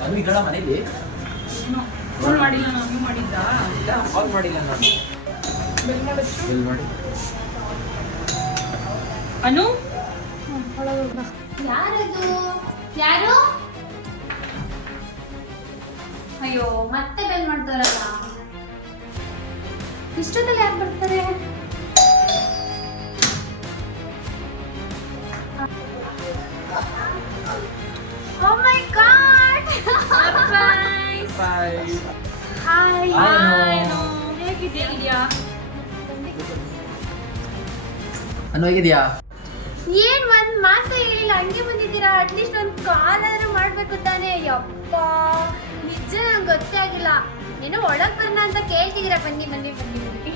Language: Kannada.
ಅದು ಈ ಕಡೆ ಮನೇಲಿ ಫೋನ್ ಮಾಡಿಲ್ಲ ನಾನು ಮಾಡಿದ್ದ ಇಲ್ಲ ಕಾಲ್ ಮಾಡಿಲ್ಲ ನಾನು ಬಿಲ್ ಮಾಡಿ ಅನು ಯಾರದು ಯಾರು ಅಯ್ಯೋ ಮತ್ತೆ ಬೆಲ್ ಮಾಡ್ತಾರಲ್ಲ ಇಷ್ಟೊತ್ತಲ್ಲಿ ಯಾರು ಬರ್ತಾರೆ ಓ ಮೈ ಗಾಡ್ ಸರ್ಪ್ರೈಸ್ ಹಾಯ್ ಹೇಗಿದ್ಯಾ ಅನು ಹೇಗಿದ್ಯಾ ಏನ್ ಒಂದ್ ಮಾತು ಹೇಳಿಲ್ಲ ಹಂಗೆ ಬಂದಿದ್ದೀರಾ ಅಟ್ಲೀಸ್ಟ್ ಒಂದ್ ಕಾಲ್ ಆದ್ರೂ ಮಾಡ್ಬೇಕು ತಾನೇ ಯಪ್ಪ ನಿಜ ನಂಗೆ ಗೊತ್ತೇ ಆಗಿಲ್ಲ ಏನೋ ಒಳಗ್ ಬರೋಣ ಅಂತ ಕೇಳ್ತಿದ್ದೀರಾ ಬನ್ನಿ ಬನ್ನಿ ಬನ್ನಿ ಬನ್ನಿ